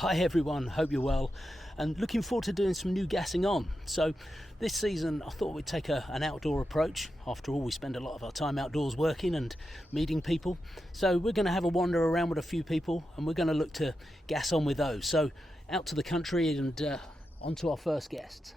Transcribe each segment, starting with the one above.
Hi everyone, hope you're well and looking forward to doing some new gassing on. So this season I thought we'd take an outdoor approach. After all, we spend a lot of our time outdoors working and meeting people. So we're going to have a wander around with a few people and we're going to look to gas on with those. So out to the country and on to our first guests.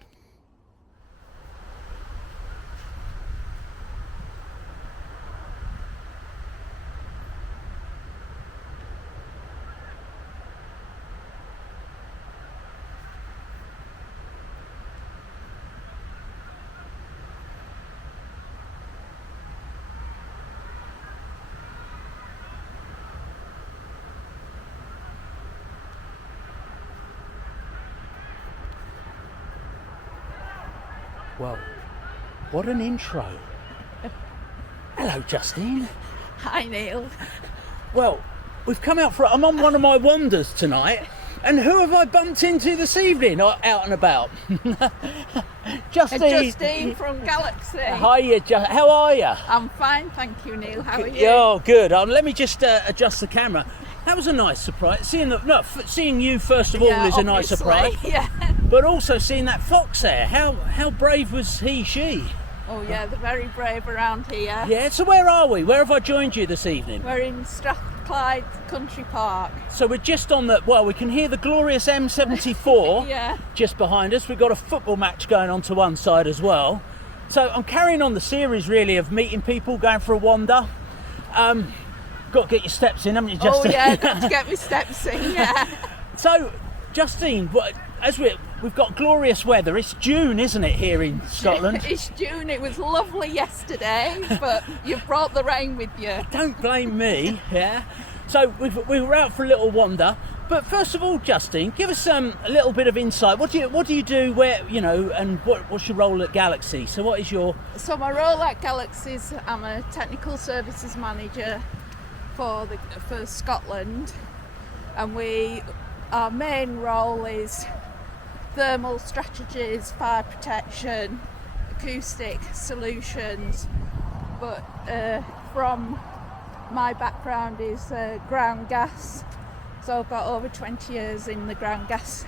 Well, what an intro. Hello, Justine. Hi, Neil. Well, we've come out for... I'm on one of my wanders tonight. And who have I bumped into this evening out and about? Justine from Galaxy. Hiya, how are you? I'm fine, thank you, Neil. How are you? Oh, good. Let me just adjust the camera. That was a nice surprise. Seeing you first of all is a nice surprise. Yeah. But also seeing that fox there. How brave was she? Oh yeah, they're very brave around here. Yeah. So where are we? Where have I joined you this evening? We're in Strathclyde Country Park. So we're just on we can hear the glorious M74 Yeah. just behind us. We've got a football match going on to one side as well. So I'm carrying on the series really of meeting people, going for a wander. Got to get your steps in, haven't you, Justine? Oh yeah, got to get my steps in, yeah. So, Justine, as we've got glorious weather. It's June, isn't it, here in Scotland? It's June. It was lovely yesterday, but you've brought the rain with you. Don't blame me, yeah. So we were out for a little wander. But first of all, Justine, give us a little bit of insight. What do you do? Where and what's your role at Galaxy? So what is your? So my role at Galaxy is I'm a technical services manager for Scotland, and our main role is thermal strategies, fire protection, acoustic solutions. But from my background is ground gas. So I've got over 20 years in the ground gas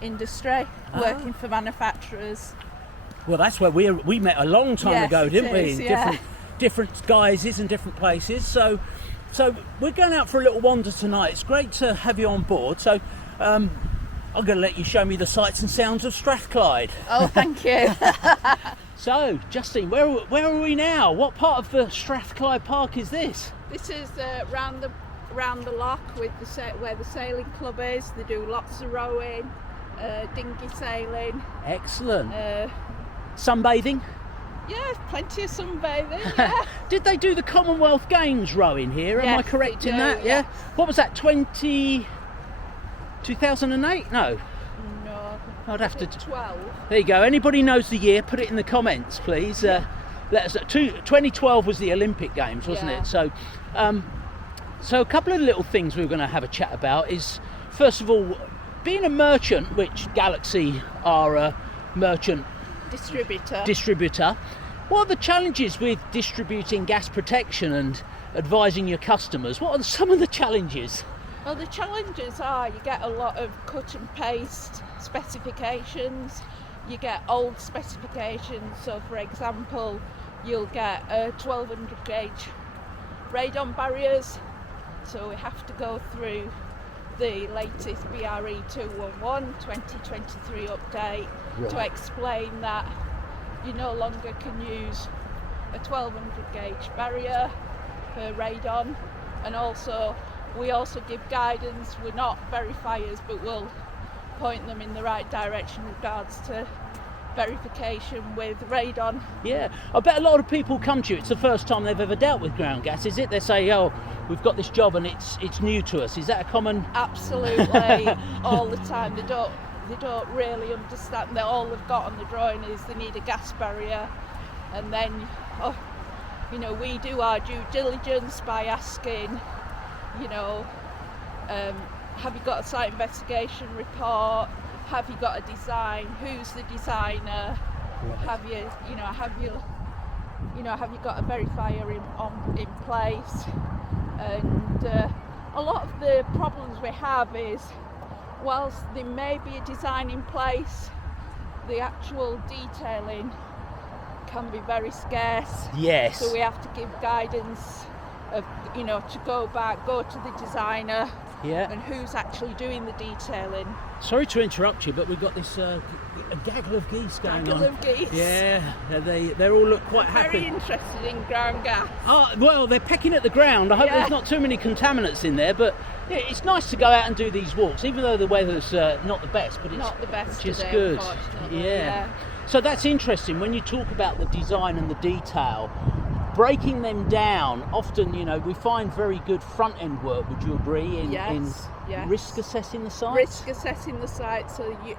industry, working for manufacturers. Well, that's where we met a long time ago, didn't we? In different guises and different places. So we're going out for a little wander tonight. It's great to have you on board. So I'm going to let you show me the sights and sounds of Strathclyde. Oh, thank you. So, Justine, where are we now? What part of the Strathclyde Park is this? This is round the loch with where the sailing club is. They do lots of rowing, dinghy sailing. Excellent. Sunbathing? Yeah, plenty of sunbathing. Yeah. Did they do the Commonwealth Games rowing here? Am I correct in that? Yeah. What was that? 2008? No. No. I'd have to. 12. There you go. Anybody knows the year? Put it in the comments, please. Let us. 2012 was the Olympic Games, wasn't it? So, so a couple of little things we were going to have a chat about is, first of all, being a merchant, which Galaxy are a merchant distributor. What are the challenges with distributing gas protection and advising your customers? What are some of the challenges? Well, the challenges are you get a lot of cut and paste specifications. You get old specifications. So, for example, you'll get 1200 gauge radon barriers. So we have to go through the latest BRE 211 2023 update to explain that you no longer can use a 1200 gauge barrier for radon, and we also give guidance. We're not verifiers, but we'll point them in the right direction with regards to verification with radon. Yeah, I bet a lot of people come to you. It's the first time they've ever dealt with ground gas, is it? They say, "Oh, we've got this job and it's new to us." Is that a common? Absolutely, all the time. They don't really understand that all they've got on the drawing is they need a gas barrier, and then we do our due diligence by asking, have you got a site investigation report? Have you got a design? Who's the designer? Have you got a verifier in place? And a lot of the problems we have is whilst there may be a design in place, the actual detailing can be very scarce. Yes. So we have to give guidance of, to go to the designer and who's actually doing the detailing. Sorry to interrupt you, but we've got this a gaggle of geese going on. Gaggle of geese. Yeah, they all look quite happy. Very interested in ground gas. Oh, well, they're pecking at the ground. I hope there's not too many contaminants in there, but yeah, it's nice to go out and do these walks, even though the weather's not the best, but it's not the best just today, good. Unfortunately. Yeah. So that's interesting when you talk about the design and the detail. Breaking them down, often, we find very good front-end work, would you agree, in risk assessing the site? Risk assessing the site, so you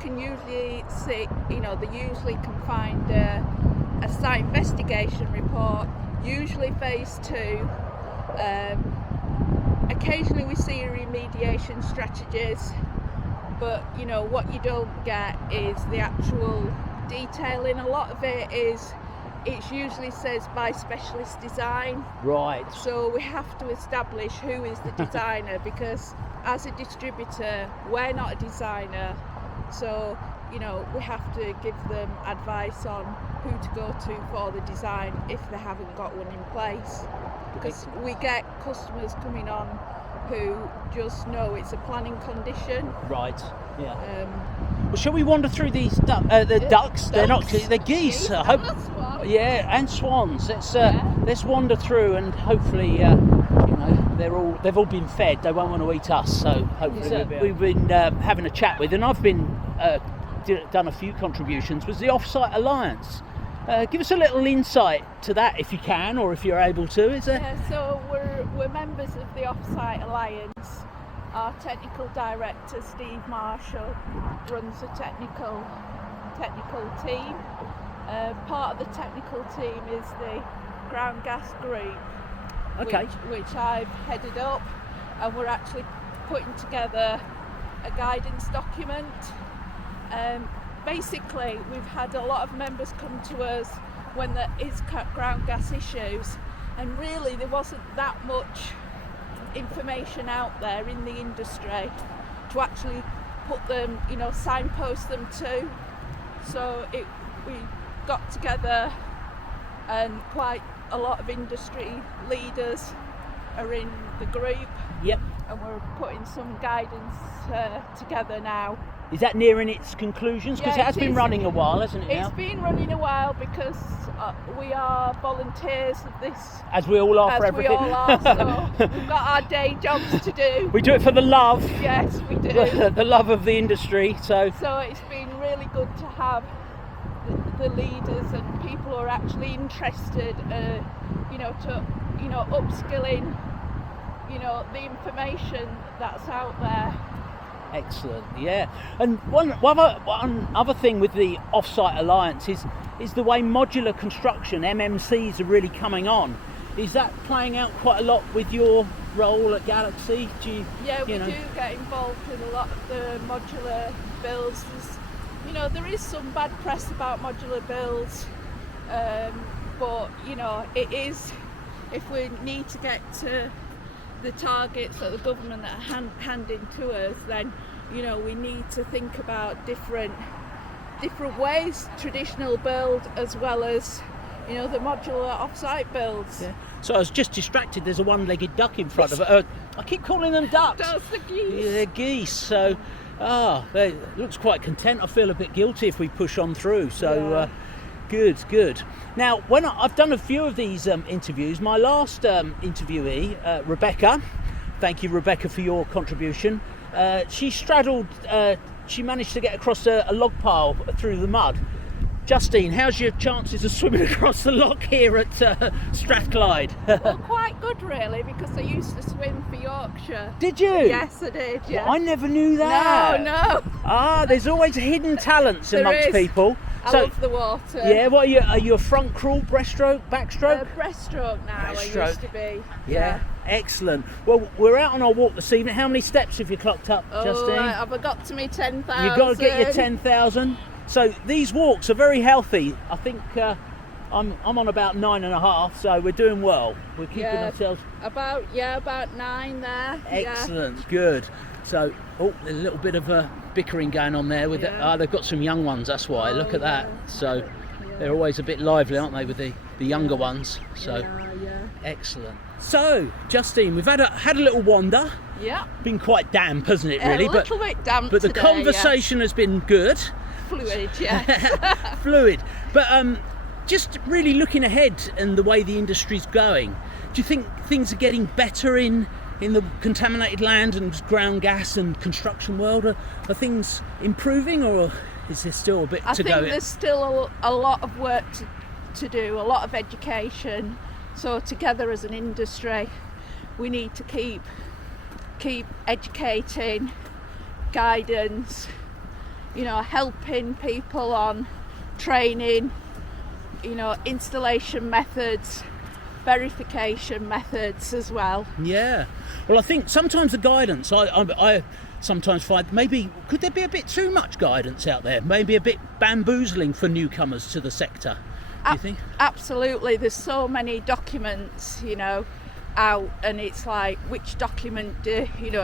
can usually see, they usually can find a site investigation report, usually phase 2. Occasionally we see remediation strategies, but what you don't get is the actual detailing. A lot of it usually says by specialist design. Right. So we have to establish who is the designer, because as a distributor, we're not a designer. So, we have to give them advice on who to go to for the design if they haven't got one in place. Because we get customers coming on who just know it's a planning condition. Right. Yeah. Well, shall we wander through these ducks? They're not. They're geese. I hope. Yeah, and swans. Let's wander through, and hopefully, they've all been fed. They won't want to eat us. So hopefully, we've been having a chat with, and I've been done a few contributions. Was the Offsite Alliance? Give us a little insight to that, if you can, or if you're able to. Is there? Yeah, so we're members of the Offsite Alliance. Our technical director, Steve Marshall, runs a technical team. Part of the technical team is the ground gas group, which I've headed up, and we're actually putting together a guidance document. Basically, we've had a lot of members come to us when there is ground gas issues, and really there wasn't that much information out there in the industry to actually put them, signpost them to. So we got together, and quite a lot of industry leaders are in the group. Yep. And we're putting some guidance together now. Is that nearing its conclusions? Because it has been running a while, hasn't it? It's been running a while because we are volunteers of this. As we all are for everything. As we all are, so we've got our day jobs to do. We do it for the love. Yes, we do. The love of the industry. So it's been really good to have the leaders and people who are actually interested, upskilling, the information that's out there. Excellent, yeah. And one other thing with the Offsite Alliance is the way modular construction, MMCs, are really coming on. Is that playing out quite a lot with your role at Galaxy? We do get involved with a lot of the modular builds. There is some bad press about modular builds, but it is, if we need to get to the targets that the government are handing to us, then we need to think about different ways, traditional build as well as the modular off-site builds. Yeah. So I was just distracted. There's a one-legged duck in front of it. I keep calling them ducks. That's the geese. Yeah, they're geese. So they looks quite content. I feel a bit guilty if we push on through. So. Good. Now, when I've done a few of these interviews, my last interviewee, Rebecca, thank you, Rebecca, for your contribution. She managed to get across a log pile through the mud. Justine, how's your chances of swimming across the loch here at Strathclyde? Well, quite good really, because I used to swim for Yorkshire. Did you? Yes, I did. Yeah. Well, I never knew that. No. There's always hidden talents amongst people. I love the water. Yeah, what are you a front crawl, breaststroke, backstroke? Breaststroke now, breaststroke. I used to be. Yeah, excellent. Well, we're out on our walk this evening. How many steps have you clocked up, Justine? Have I got to me 10,000? You've got to get your 10,000. So these walks are very healthy. I think I'm on about 9.5, so we're doing well. We're keeping ourselves... About 9 there. Excellent, good. So, oh, there's a little bit of a bickering going on there with it. They've got some young ones, that's why. Look at that. So they're always a bit lively, aren't they, with the younger ones? So excellent. So, Justine, we've had a little wander. Yeah. Been quite damp, hasn't it, really? A little bit damp But the today, conversation has been good. Fluid, yes. Fluid. But just really looking ahead and the way the industry's going, do you think things are getting better in the contaminated land and ground gas and construction world? Are things improving, or is there still a bit to go? I think there's still a lot of work to do, a lot of education. So together as an industry, we need to keep educating, guidance, helping people on training, installation methods, verification methods as well. Yeah. Well, I think sometimes the guidance, I sometimes find maybe could there be a bit too much guidance out there? Maybe a bit bamboozling for newcomers to the sector. Do you think? Absolutely. There's so many documents, out, and it's like, which document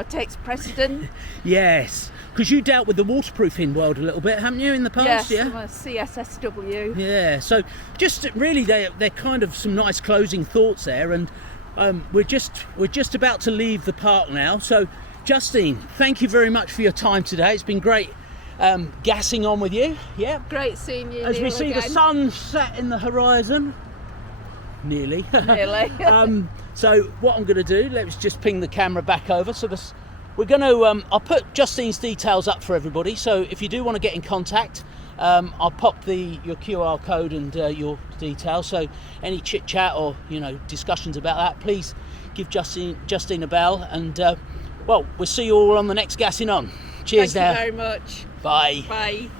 takes precedent? Yes, because you dealt with the waterproofing world a little bit, haven't you, in the past? Yes, I'm a CSSW. Yeah, so just really they're kind of some nice closing thoughts there, and we're just about to leave the park now. So Justine, thank you very much for your time today. It's been great gassing on with you. Yeah, great seeing you, as Neil, we see again. the sun set in the horizon. Nearly. So what I'm going to do, let's just ping the camera back over. So we're going to, I'll put Justine's details up for everybody. So if you do want to get in contact, I'll pop your QR code and your details. So any chit chat or discussions about that, please give Justine a bell. And we'll see you all on the next Gassing On. Cheers. Thank you very much. Bye. Bye.